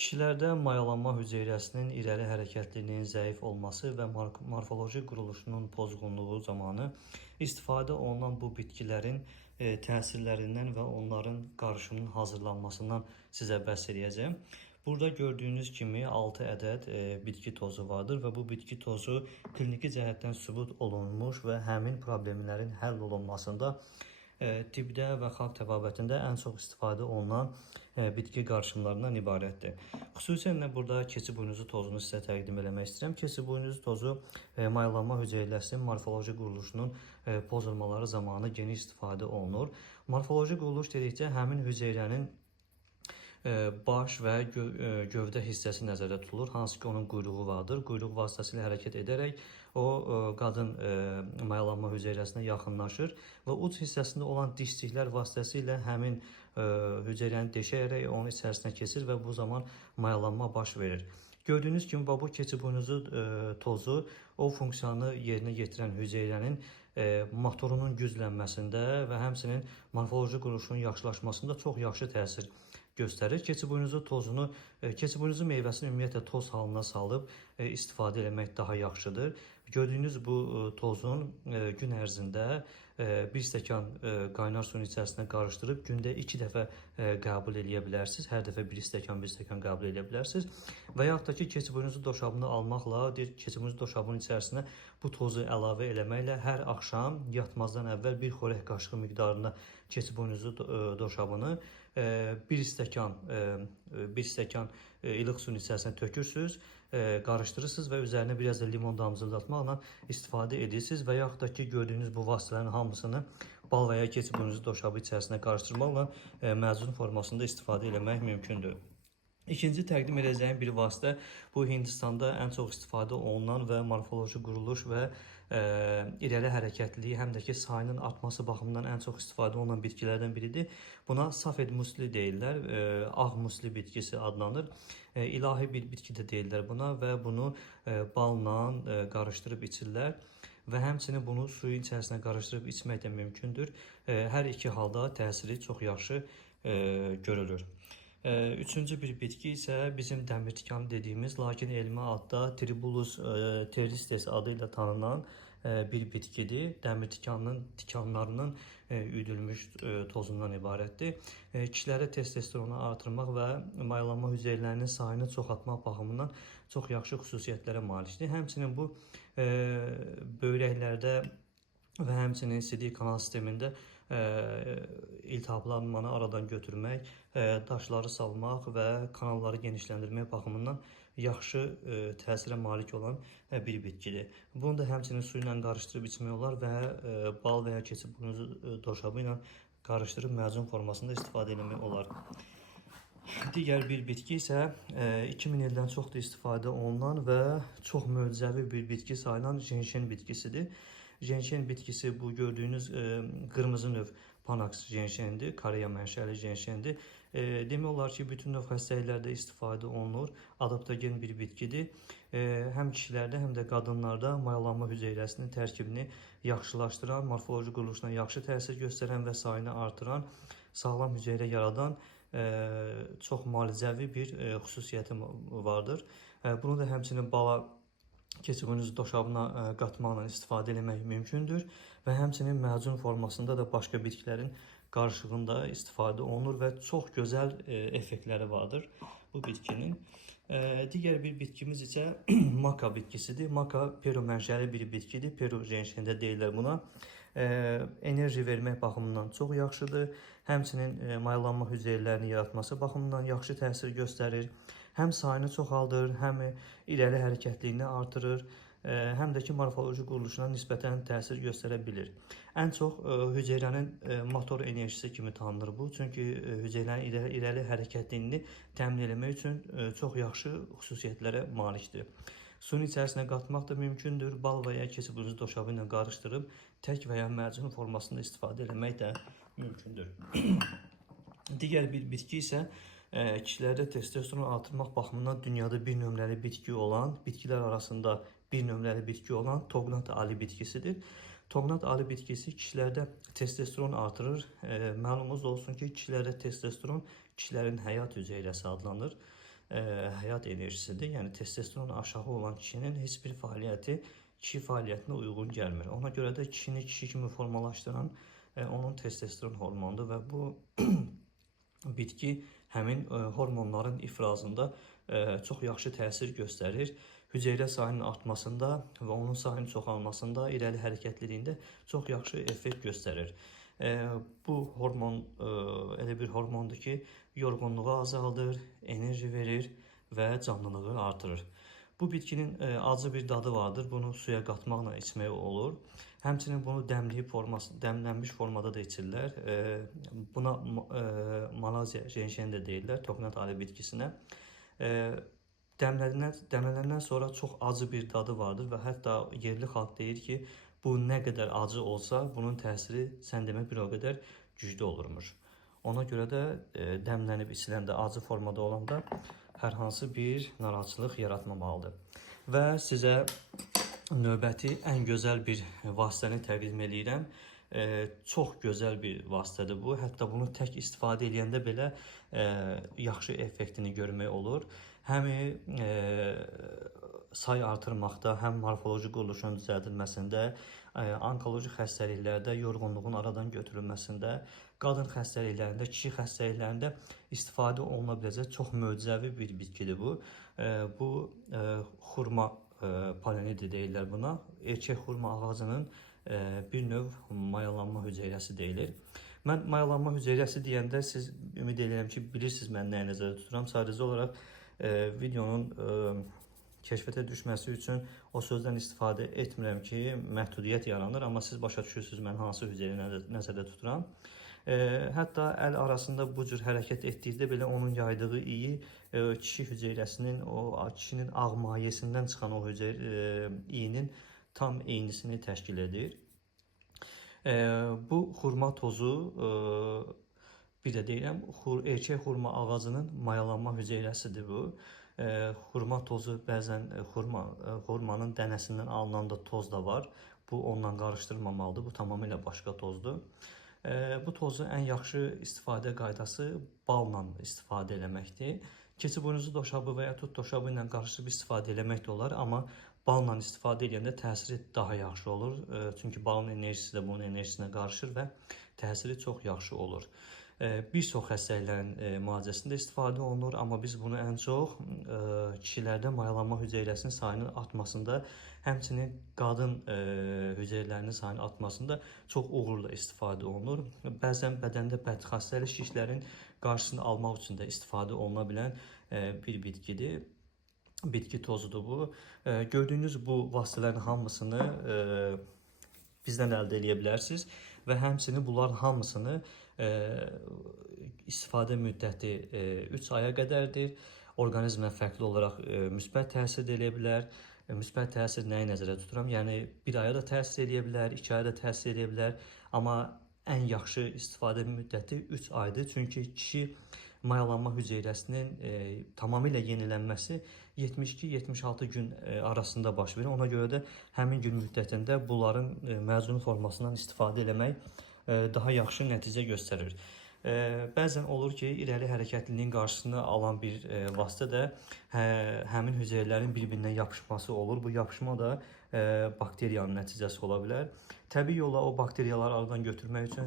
Kişilərdə mayalanma hüceyrəsinin irəli hərəkətliliyin zəif olması və morfoloji quruluşunun pozğunluğu zamanı istifadə olunan bu bitkilərin təsirlərindən və onların qarışımının hazırlanmasından sizə bəhs edəcəyəm. Burada gördüyünüz kimi 6 ədəd bitki tozu vardır və bu bitki tozu kliniki cəhətdən sübut olunmuş və həmin problemlərin həll olunmasında tibbdə və xalq təbabətində ən çox istifadə olunan bitki qarışımlarından ibarətdir. Xüsusən də burada keçi buynuzu tozunu sizə təqdim eləmək istəyirəm. Keçi buynuzu tozu mayalanma hüceyrəsinin morfoloji quruluşunun pozulmaları zamanı geniş istifadə olunur. Morfoloji quruluş dedikcə həmin hüceyrənin baş və gövdə hissəsi nəzərdə tutulur, hansı ki onun quyruğu vardır. Quyruq vasitəsilə hərəkət edərək o qadın mayalanma hüceyrəsinə yaxınlaşır və uc hissəsində olan dişciklər vasitəsilə həmin hüceyrəni deşərək onun içərisinə keçir və bu zaman mayalanma baş verir. Gördüyünüz kimi bu keçi buynuzu tozu o funksiyanı yerinə yetirən hüceyrənin motorunun güclənməsində və həmçinin morfoloji quruluşunun yaxşılaşmasında çox yaxşı təsir göstərir. Keçi buynuzu tozunu, keçi buynuzu meyvəsini ümumiyyətlə toz halına salıb istifadə etmək daha yaxşıdır. Gördüyünüz bu tozun gün ərzində bir stəkan qaynar suyun içərisinə qarışdırıb gündə 2 dəfə qəbul edə bilərsiniz. Hər dəfə bir stəkan qəbul edə bilərsiniz. Və yaxud da ki, keçi buynuzu doşabını almaqla, keçi buynuzu doşabının içərisinə bu tozu əlavə eləməklə hər axşam yatmazdan əvvəl bir xörək qaşığı miqdarında keçi buynuzu doşabını bir stəkan ilıq suyun içərisinə tökürsünüz, qarışdırırsınız və üzərinə biraz da limon damcılatmaqla istifadə edirsiniz və yaxud da ki, gördüyünüz bu vasitələrin hamısını bal və ya keçi buynuzu doşabı içərisinə qarışdırmaqla məzun formasında istifadə etmək mümkündür. İkinci təqdim edəcəyim bir vasitə bu Hindistanda ən çox istifadə olunan və morfoloji quruluş və irəli hərəkətliliyi həm də ki sayının artması baxımından ən çox istifadə olunan bitkilərdən biridir. Buna safed musli deyirlər, ağ musli bitkisi adlanır. İlahi bir bitki də deyirlər buna və bunu balla qarışdırıb içirlər. Və həmçinin bunu suyun içərisinə qarışdırıb içmək də mümkündür. Hər iki halda təsiri çox yaxşı görülür. Üçüncü bir bitki isə bizim dəmirtikan dediyimiz, lakin elmi adda Tribulus terristes adı ilə tanınan bir bitkidir. Dəmirtikanın tikanlarının üdülmüş tozundan ibarətdir. Kişilərə testosteronu artırmaq və mayalanma hüceyrələrinin sayını çoxaltmaq baxımından çox yaxşı xüsusiyyətlərə malikdir. Həmçinin bu böyrəklərdə və həmçinin sidik kanal sistemində iltihaplanmanı aradan götürmək, daşları salmaq və kanalları genişləndirmək baxımından yaxşı təsirə malik olan bir bitkidir. Bunu da həmçinin su ilə qarışdırıb içmək olar və bal və ya keçi buynuzu doşabı ilə qarışdırıb məzun formasında istifadə etmək olar. Digər bir bitki isə 2000 ildən çoxdur istifadə olunan və çox möcüzəvi bir bitki sayılan jenşen bitkisidir. Jenşen bitkisi bu gördüyünüz qırmızı növ Panax jenşendir, Koreya mənşəli jenşendir. Demək olar ki, bütün növ xəstəliklərdə istifadə olunur, adaptogen bir bitkidir. Həm kişilərdə, həm də qadınlarda mayalanma hüceyrəsinin tərkibini yaxşılaşdıran, morfoloji quruluşuna yaxşı təsir göstərən və sayını artıran, sağlam hüceyrə yaradan çox müalicəvi bir xüsusiyyəti vardır. Bunu da həmçinin bala, keçi buynuzu doşabına qatmaqla istifadə etmək mümkündür və həmçinin məzun formasında da başqa bitkilərin qarışığında istifadə olunur və çox gözəl effektləri vardır bu bitkinin. Digər bir bitkimiz isə maka bitkisidir. Maka Peru mənşəli bir bitkidir. Peru jenşendə deyirlər buna. Enerji vermək baxımından çox yaxşıdır. Həmçinin mayalanma hüceyrələrini yaratması baxımından yaxşı təsir göstərir. Həm sayını çoxaldır, həm irəli hərəkətliyini artırır, həm də ki morfoloji quruluşuna nisbətən təsir göstərə bilir. Ən çox hüceyrənin motor enerjisi kimi tanınır bu. Çünki hüceyrənin irəli hərəkətliyini təmin etmək üçün çox yaxşı xüsusiyyətlərə malikdir. Suyun içərisinə qatmaq da mümkündür. Bal və ya keçi buynuzu doşabı ilə qarışdırıb tək və ya mərcun formasında istifadə etmək də mümkündür. Digər bir bitki isə kişilərdə testosteron artırmaq baxımından dünyada bir nömrəli bitki olan, bitkilər arasında bir nömrəli bitki olan Tognat ali bitkisidir. Tognat ali bitkisi kişilərdə testosteron artırır. Məlumunuz olsun ki, kişilərdə testosteron kişilərin həyat hüceyrəsi adlanır. həyat enerjisidir. Yəni testosteron aşağı olan kişinin heç bir fəaliyyəti kişi fəaliyyətinə uyğun gəlmir. Ona görə də kişini kişi kimi formalaşdıran onun testosteron hormonudur və bu bitki həmin hormonların ifrazında çox yaxşı təsir göstərir. Hüceyrə sayının artmasında və onun sayının çoxalmasında, irəli hərəkətliliyində çox yaxşı effekt göstərir. Bu hormon elə bir hormondur ki, yorğunluğu azaldır, enerji verir və canlılığı artırır. Bu bitkinin acı bir dadı vardır. Bunu suya qatmaqla içmək olur. Həmçinin bunu dəmlənmiş formada da içirlər. Buna Malayziya jenşeni də deyirlər, Toqnatali bitkisinə. Dəmlənəndən sonra çox acı bir dadı vardır və hətta yerli xalq deyir ki, bu nə qədər acı olsa, bunun təsiri sən demək bir o qədər güclü olurmuş. Ona görə də dəmlənib içiləndə, acı formada olanda hər hansı bir narahatçılıq yaratmamalıdır. Və sizə növbəti ən gözəl bir vasitəni təqdim edirəm. Çox gözəl bir vasitədir bu. Hətta bunu tək istifadə edəndə belə yaxşı effektini görmək olur. Həm say artırmaqda, həm morfoloji quruluşun düzəldilməsində, onkoloji xəstəliklərdə yorğunluğun aradan götürülməsində, qadın xəstəliklərində, kişi xəstəliklərində istifadə oluna biləcək çox möcüzəvi bir bitkidir bu. Bu xurma polonidi deyirlər buna. Erkək xurma ağacının bir növ mayalanma hüceyrəsi deyilir. Mən mayalanma hüceyrəsi deyəndə siz ümid edirəm ki, bilirsiniz mən nəyə nəzərdə tuturam. Sadəcə olaraq videonun kəşfiyyata düşməsi üçün o sözdən istifadə etmirəm ki, məhdudiyyət yaranır, amma siz başa düşürsünüz mən hansı hüceyrəni nəzərdə tuturam. Hətta əl arasında bu cür hərəkət etdikdə belə onun yaydığı iyi kişi hüceyrəsinin, o kişinin ağ mayesindən çıxan o iyinin tam eynisini təşkil edir. Bu xurma tozu, bir də deyirəm, erkək xurma ağacının mayalanma hüceyrəsidir bu. Xurma tozu bəzən xurmanın dənəsindən alınan da toz da var. Bu onunla qarışdırılmamalıdır. Bu tamamilə başqa tozdur. Bu tozu ən yaxşı istifadə qaydası balla istifadə eləməkdir. Keçi boynuzu doşabı və ya tut doşabı ilə qarışdırıb istifadə eləmək də olar, amma balla istifadə edəndə təsiri daha yaxşı olur. Çünki balın enerjisi də bunun enerjisinə qarışır və təsiri çox yaxşı olur. Bir çox xəstəliklərin müalicəsində istifadə olunur, amma biz bunu ən çox kişilərdə mayalanma hüceyrəsinin sayının artmasında, həmçinin qadın hüceyrələrinin sayının artmasında çox uğurla istifadə olunur. Bəzən bədəndə bədxassəli şişlərin qarşısını almaq üçün də istifadə oluna bilən bir bitkidir. Bitki tozudur bu. Gördüyünüz bu vasitələrin hamısını bizdən əldə edə bilərsiniz və həmçinin bunların hamısını istifadə müddəti 3 aya qədərdir. Orqanizmə fərqli olaraq müsbət təsir edə bilər. Müsbət təsir nəyi nəzərdə tuturam? Yəni 1 aya da təsir edə bilər, 2 aya da təsir edə bilər. Amma ən yaxşı istifadə müddəti 3 aydır. Çünki kişi mayalanma hüceyrəsinin tamamilə yenilənməsi 72-76 gün arasında baş verir. Ona görə də həmin gün müddətində bunların məzun formasından istifadə eləmək daha yaxşı nəticə göstərir. Bəzən olur ki, irəli hərəkətliliyin qarşısını alan bir vasitə də həmin hüceyrələrin bir-birinə yapışması olur. Bu yapışma da bakteriyanın nəticəsi ola bilər. Təbii yolla o bakteriyaları aradan götürmək üçün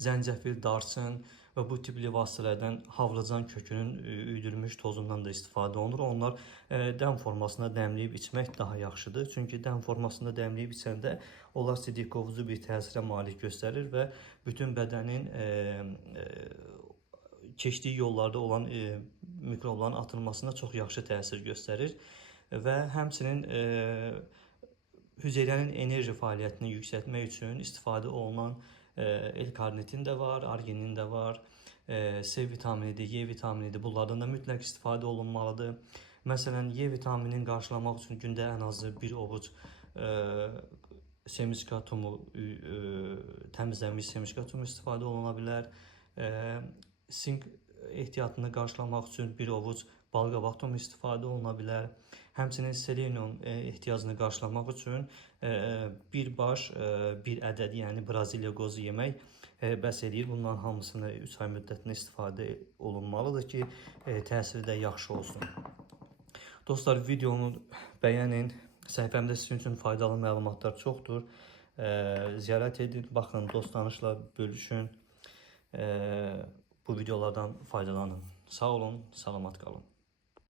zəncəfil, darçın və bu tipli vasitələrdən havlıcan kökünün üyüdülmüş tozundan da istifadə olunur. Onlar dəm formasında dəmləyib içmək daha yaxşıdır. Çünki dəm formasında dəmləyib içəndə onlar sidik qovucu bir təsirə malik göstərir və bütün bədənin keçdiyi yollarda olan mikrobların atılmasına çox yaxşı təsir göstərir və həmçinin hüceyrənin enerji fəaliyyətini yüksəltmək üçün istifadə olunan L-karnitin də var, arginin də var, C vitaminidir, Y vitaminidir. Bunlardan da mütləq istifadə olunmalıdır. Məsələn, Y vitaminini qarşılamaq üçün gündə ən azı bir ovuc semiska tumu, təmizlənmiş semiska tumu istifadə oluna bilər. Sink ehtiyatını qarşılamaq üçün bir ovuc balqabaq tumu istifadə oluna bilər. Həmçinin selenium ehtiyacını qarşılamaq üçün bir ədəd, yəni Braziliya qozu yemək bəs edir. Bunların hamısını 3 ay müddətində istifadə olunmalıdır ki, təsiri də yaxşı olsun. Dostlar, videonu bəyənin. Səhifəmdə sizin üçün faydalı məlumatlar çoxdur. Ziyarət edin, baxın, dost tanışla bölüşün. Bu videolardan faydalanın. Sağ olun, salamat qalın.